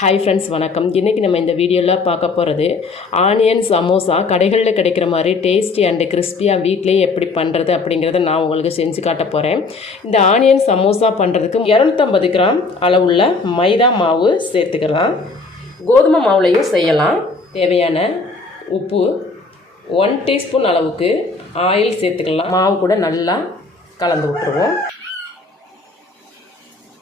Hi friends வணக்கம். இன்றைக்கி நம்ம இந்த வீடியோவில் பார்க்க போகிறது ஆனியன் சமோசா கடைகளில் கிடைக்கிற மாதிரி டேஸ்டி அண்டு கிறிஸ்பியாக வீட்லேயே எப்படி பண்ணுறது அப்படிங்கிறத நான் உங்களுக்கு செஞ்சு காட்ட போகிறேன் இந்த ஆனியன் சமோசா பண்ணுறதுக்கு இரநூத்தம்பது கிராம் அளவுள்ள மைதா மாவு சேர்த்துக்கலாம். கோதுமை மாவுலையும் செய்யலாம். தேவையான உப்பு ஒன் டீஸ்பூன் அளவுக்கு ஆயில் சேர்த்துக்கலாம். மாவு கூட நல்லா கலந்து விட்டுருவோம்.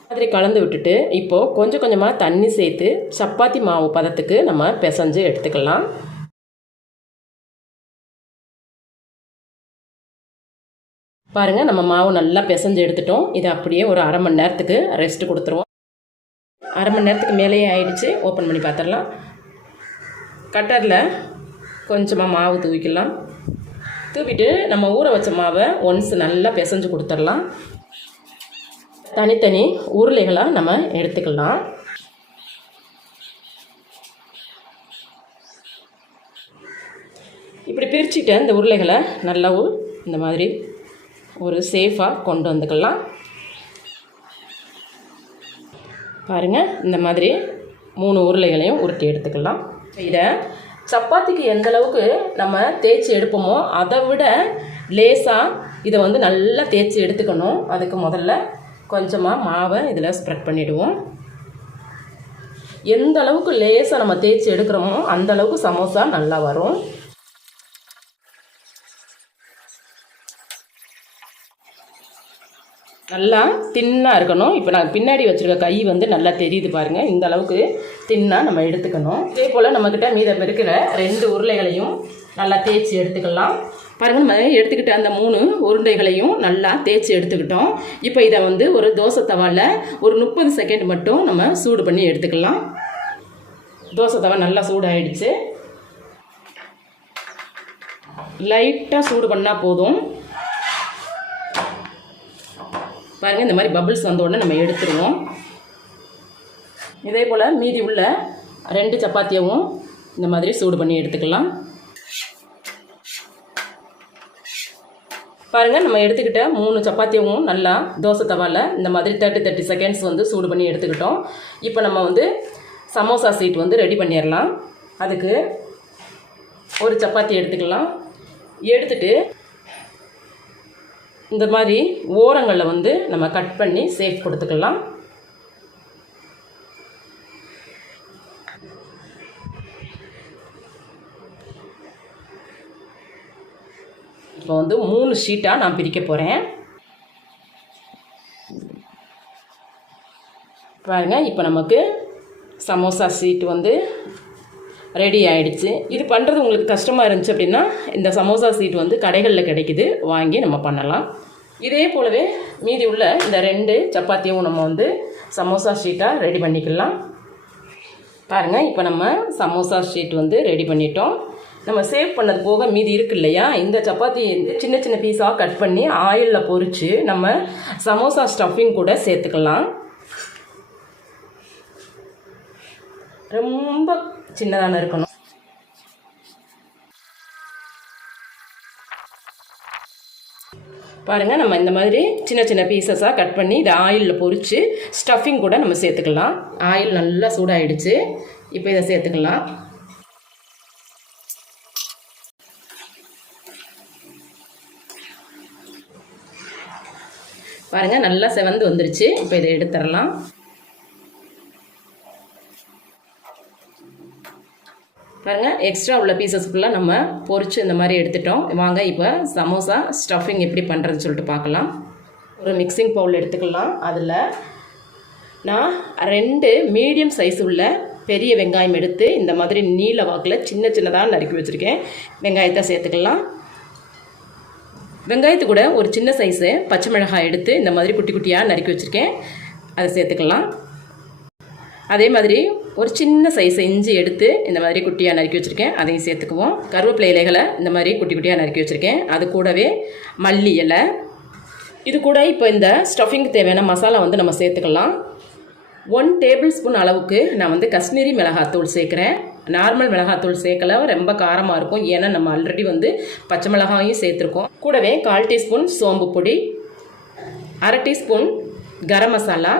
மாதிரி கலந்து விட்டுட்டு இப்போது கொஞ்சம் கொஞ்சமாக தண்ணி சேர்த்து சப்பாத்தி மாவு பதத்துக்கு நம்ம பிசைஞ்சு எடுத்துக்கலாம். பாருங்கள் நம்ம மாவு நல்லா பிசைஞ்சு எடுத்துட்டோம். இதை அப்படியே ஒரு அரை மணி நேரத்துக்கு ரெஸ்ட் கொடுத்துருவோம். அரை மணி நேரத்துக்கு மேலேயே ஆயிடுச்சு. ஓப்பன் பண்ணி பார்த்துடலாம் கட்டரில் கொஞ்சமாக மாவு தூவிக்கலாம். தூவிட்டு நம்ம ஊற வச்ச மாவை ஒன்ஸ் நல்லா பிசைஞ்சு கொடுத்துடலாம். தனித்தனி உருளைகளாக நம்ம எடுத்துக்கலாம். இப்படி பிரிச்சுட்டு இந்த உருளைகளை நல்லா இந்த மாதிரி ஒரு சேஃபாக கொண்டு வந்துக்கலாம். பாருங்கள் இந்த மாதிரி மூணு உருளைகளையும் உருட்டி எடுத்துக்கலாம். இதை சப்பாத்திக்கு எந்த அளவுக்கு நம்ம தேய்ச்சி எடுப்போமோ அதை விட லேசாக இதை வந்து நல்லா தேய்ச்சி எடுத்துக்கணும். அதுக்கு முதல்ல கொஞ்சமாக மாவை இதில் ஸ்ப்ரெட் பண்ணிவிடுவோம் எந்த அளவுக்கு லேசாக நம்ம தேய்ச்சி எடுக்கிறோமோ அந்த அளவுக்கு சமோசா நல்லா வரும். நல்லா தின்னாக இருக்கணும். இப்போ நான் பின்னாடி வச்சுருக்க கை வந்து நல்லா தெரியுது பாருங்கள் இந்த அளவுக்கு தின்னாக நம்ம எடுத்துக்கணும். இதே போல் நம்மக்கிட்ட மீதம் இருக்கிற ரெண்டு உருளைகளையும் நல்லா தேய்ச்சி எடுத்துக்கலாம். பாருங்கள் நம்ம எடுத்துக்கிட்ட அந்த மூணு உருண்டைகளையும் நல்லா தேய்ச்சி எடுத்துக்கிட்டோம். இப்போ இதை வந்து ஒரு தோசை தவாவில் ஒரு முப்பது செகண்ட் மட்டும் நம்ம சூடு பண்ணி எடுத்துக்கலாம். தோசை தவா நல்லா சூடாயிடுச்சு. லைட்டாக சூடு பண்ணால் போதும். பாருங்கள் இந்த மாதிரி பபிள்ஸ் வந்த உடனே நம்ம எடுத்துருவோம். இதே போல் மீதி உள்ள ரெண்டு சப்பாத்தியவும் இந்த மாதிரி சூடு பண்ணி எடுத்துக்கலாம். பாருங்கள் நம்ம எடுத்துக்கிட்ட மூணு சப்பாத்தியும் நல்லா தோசை தவாவில் இந்த மாதிரி தேர்ட்டி தேர்ட்டி செகண்ட்ஸ் வந்து சூடு பண்ணி எடுத்துக்கிட்டோம். இப்போ நம்ம வந்து சமோசா சீட் வந்து ரெடி பண்ணிடலாம். அதுக்கு ஒரு சப்பாத்தி எடுத்துக்கலாம். எடுத்துட்டு இந்த மாதிரி ஓரங்களில் வந்து நம்ம கட் பண்ணி சேஃப் கொடுத்துக்கலாம். இப்போ வந்து மூணு ஷீட்டாக நான் பிரிக்க போகிறேன் பாருங்கள் இப்போ நமக்கு சமோசா ஷீட் வந்து ரெடி ஆகிடுச்சு இது பண்ணுறது உங்களுக்கு கஷ்டமாக இருந்துச்சு அப்படின்னா இந்த சமோசா சீட் வந்து கடைகளில் கிடைக்குது. வாங்கி நம்ம பண்ணலாம். இதே போலவே மீதி உள்ள இந்த ரெண்டு சப்பாத்தியும் நம்ம வந்து சமோசா ஷீட்டாக ரெடி பண்ணிக்கலாம். பாருங்கள் இப்போ நம்ம சமோசா ஷீட் வந்து ரெடி பண்ணிட்டோம். நம்ம சேவ் பண்ணது போக மீதி இருக்கு இல்லையா? இந்த சப்பாத்தி சின்ன சின்ன பீஸாக கட் பண்ணி ஆயிலில் பொறிச்சு நம்ம சமோசா ஸ்டஃபிங் கூட சேர்த்துக்கலாம். ரொம்ப சின்னதான இருக்கணும். பாருங்கள் நம்ம இந்த மாதிரி சின்ன சின்ன பீசஸாக கட் பண்ணி இதை ஆயிலில் பொறிச்சு ஸ்டஃபிங் கூட நம்ம சேர்த்துக்கலாம். ஆயில் நல்லா சூடாகிடுச்சு இப்போ இதை சேர்த்துக்கலாம். பாருங்கள் நல்லா செவந்து வந்துருச்சு. இப்போ இதை எடுத்துடலாம். பாருங்கள் எக்ஸ்ட்ரா உள்ள பீசஸ் ஃபுல்லாக நம்ம பொறிச்சு இந்த மாதிரி எடுத்துட்டோம். வாங்க இப்போ சமோசா ஸ்டஃபிங் எப்படி பண்ணுறதுன்னு சொல்லிட்டு பார்க்கலாம். ஒரு மிக்சிங் பவுல் எடுத்துக்கலாம். அதில் நான் ரெண்டு மீடியம் சைஸ் உள்ள பெரிய வெங்காயம் எடுத்து இந்த மாதிரி நீல வாக்கில் சின்ன சின்னதாக நறுக்கி வச்சுருக்கேன். வெங்காயத்தை சேர்த்துக்கலாம். வெங்காயத்து கூட ஒரு சின்ன சைஸு பச்சை மிளகாய் எடுத்து இந்த மாதிரி குட்டி குட்டியாக நறுக்கி வச்சுருக்கேன். அதை சேர்த்துக்கலாம். அதே மாதிரி ஒரு சின்ன சைஸ் இஞ்சி எடுத்து இந்த மாதிரி குட்டியாக நறுக்கி வச்சுருக்கேன். அதையும் சேர்த்துக்குவோம். கருவேப்பிலை இலைகளை இந்த மாதிரி குட்டி குட்டியாக நறுக்கி வச்சுருக்கேன். அது கூடவே மல்லி இலை. இது கூட இப்போ இந்த ஸ்டஃபிங்க்கு தேவையான மசாலா வந்து நம்ம சேர்த்துக்கலாம். ஒன் டேபிள் ஸ்பூன் அளவுக்கு நான் வந்து காஷ்மீரி மிளகாத்தூள் சேர்க்குறேன். நார்மல் மிளகாத்தூள் சேர்க்கல ரொம்ப காரமாக இருக்கும். ஏன்னா நம்ம ஆல்ரெடி வந்து பச்சை மிளகாயும் சேர்த்துருக்கோம். கூடவே கால் டீஸ்பூன் சோம்பு பொடி அரை டீஸ்பூன் கரம் மசாலா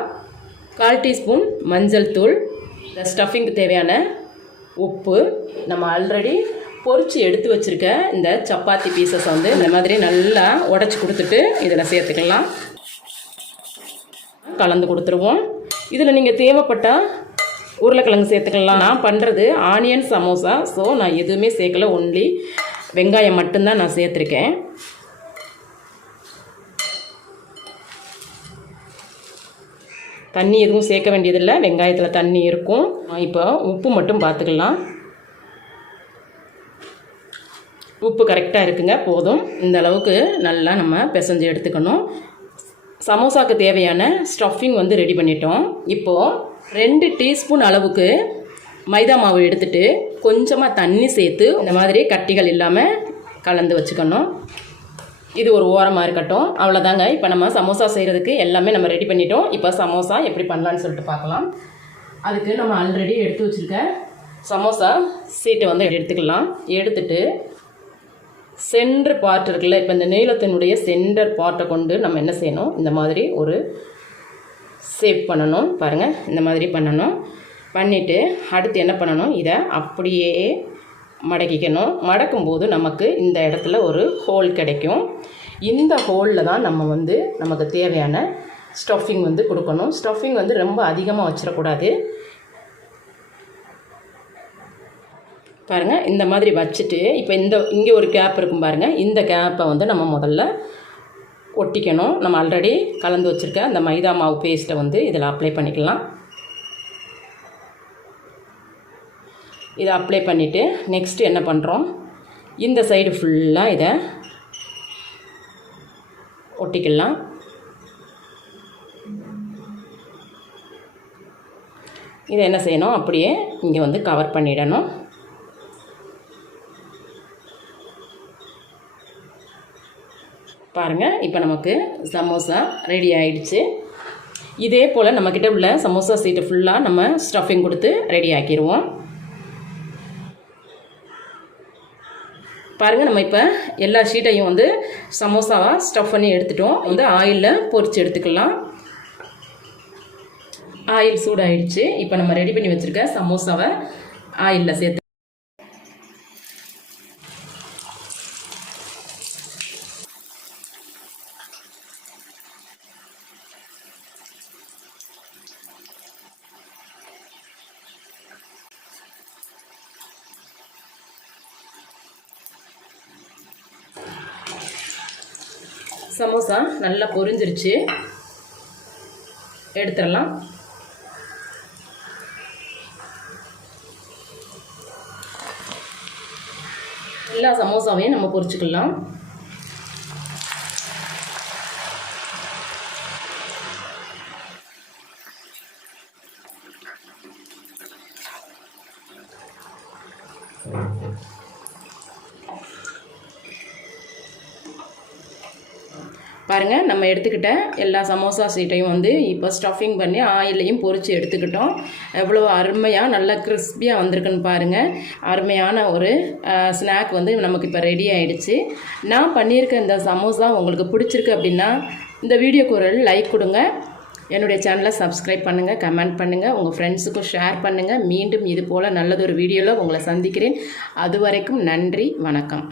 கால் டீஸ்பூன் மஞ்சள் தூள் இந்த ஸ்டஃபிங்க்கு தேவையான உப்பு. நம்ம ஆல்ரெடி பொறிச்சு எடுத்து வச்சுருக்க இந்த சப்பாத்தி பீசஸ் வந்து இந்த மாதிரி நல்லா உடச்சி கொடுத்துட்டு இதில் சேர்த்துக்கலாம். கலந்து கொடுத்துருவோம். இதில் நீங்கள் தேவைப்பட்டால் உருளைக்கிழங்கு சேர்த்துக்கலாம் நான் பண்ணுறது ஆனியன் சமோசா ஸோ நான் எதுவுமே சேர்க்கல. ஒன்லி வெங்காயம் மட்டும்தான் நான் சேர்த்துருக்கேன். தண்ணி எதுவும் சேர்க்க வேண்டியதில்லை. வெங்காயத்தில் தண்ணி இருக்கும். இப்போ உப்பு மட்டும் பார்த்துக்கலாம் உப்பு கரெக்டாக இருக்குங்க. போதும். இந்த அளவுக்கு நல்லா நம்ம பிசைஞ்சு எடுத்துக்கணும். சமோசாக்கு தேவையான ஸ்டஃபிங் வந்து ரெடி பண்ணிட்டோம். இப்போது ரெண்டு டீஸ்பூன் அளவுக்கு மைதா மாவு எடுத்துட்டு கொஞ்சமாக தண்ணி சேர்த்து இந்த மாதிரி கட்டிகள் இல்லாமல் கலந்து வச்சுக்கணும். இது ஒரு ஓரமாக இருக்கட்டும். அவ்வளோதாங்க இப்போ நம்ம சமோசா செய்கிறதுக்கு எல்லாமே நம்ம ரெடி பண்ணிட்டோம். இப்போ சமோசா எப்படி பண்ணலான்னு சொல்லிட்டு பார்க்கலாம். அதுக்கு நம்ம ஆல்ரெடி எடுத்து வச்சுருக்க சமோசா சீட்டை வந்து எடுத்துக்கலாம். எடுத்துட்டு சென்டர் பார்ட் இருக்குல்ல இப்போ இந்த நீளத்தினுடைய சென்டர் பார்ட்டை கொண்டு நம்ம என்ன செய்யணும்? இந்த மாதிரி ஒரு சேவ் பண்ணணும். பாருங்கள் இந்த மாதிரி பண்ணணும். பண்ணிவிட்டு அடுத்து என்ன பண்ணணும்? இதை அப்படியே மடக்கிக்கணும். மடக்கும்போது நமக்கு இந்த இடத்துல ஒரு ஹோல் கிடைக்கும். இந்த ஹோலில் தான் நம்ம வந்து நமக்கு தேவையான ஸ்டஃபிங் வந்து கொடுக்கணும். ஸ்டஃபிங் வந்து ரொம்ப அதிகமாக வச்சிடக்கூடாது. பாருங்கள் இந்த மாதிரி வச்சுட்டு இப்போ இந்த இங்கே ஒரு கேப் இருக்கும் பாருங்கள் இந்த கேப்பை வந்து நம்ம முதல்ல ஒட்டிக்கணும். நம்ம ஆல்ரெடி கலந்து வச்சுருக்க அந்த மைதா மாவு பேஸ்ட்டை வந்து இதில் அப்ளை பண்ணிக்கலாம். இதை அப்ளை பண்ணிவிட்டு நெக்ஸ்ட்டு என்ன பண்ணுறோம் இந்த சைடு ஃபுல்லாக இதை ஒட்டிக்கலாம். இதை என்ன செய்யணும்? அப்படியே இங்கே வந்து கவர் பண்ணிடணும். பாருங்கள் இப்போ நமக்கு சமோசா ரெடி ஆயிடுச்சு. இதே போல் நம்மக்கிட்ட உள்ள சமோசா சீட்டை ஃபுல்லாக நம்ம ஸ்டஃபிங் கொடுத்து ரெடி ஆக்கிடுவோம் பாருங்கள் நம்ம இப்போ எல்லா ஷீட்டையும் வந்து சமோசாவாக ஸ்டஃப் பண்ணி எடுத்துட்டோம். வந்து ஆயிலில் பொறிச்சு எடுத்துக்கலாம். ஆயில் சூடாயிடுச்சு. இப்போ நம்ம ரெடி பண்ணி வச்சுருக்க சமோசாவை ஆயிலில் சேர்த்து சமோசா நல்லா பொரிஞ்சிருச்சு. எடுத்துடலாம். எல்லா சமோசாவையும் நம்ம பொரிச்சுக்கலாம். பாருங்கள் நம்ம எடுத்துக்கிட்ட எல்லா சமோசா சீட்டையும் வந்து இப்போ ஸ்டஃபிங் பண்ணி ஆயிலையும் பொரித்து எடுத்துக்கிட்டோம். எவ்வளோ அருமையாக நல்லா கிறிஸ்பியாக வந்திருக்குன்னு பாருங்கள் அருமையான ஒரு ஸ்நாக் வந்து நமக்கு இப்போ ரெடி ஆகிடுச்சு நான் பண்ணியிருக்க இந்த சமோசா உங்களுக்கு பிடிச்சிருக்கு அப்படின்னா இந்த வீடியோ குரல் லைக் கொடுங்க. என்னுடைய சேனலை சப்ஸ்கிரைப் பண்ணுங்கள் கமெண்ட் பண்ணுங்கள் உங்கள் ஃப்ரெண்ட்ஸுக்கும் ஷேர் பண்ணுங்கள் மீண்டும் இது போல் நல்லதொரு வீடியோவில் உங்களை சந்திக்கிறேன். அது வரைக்கும் நன்றி வணக்கம்.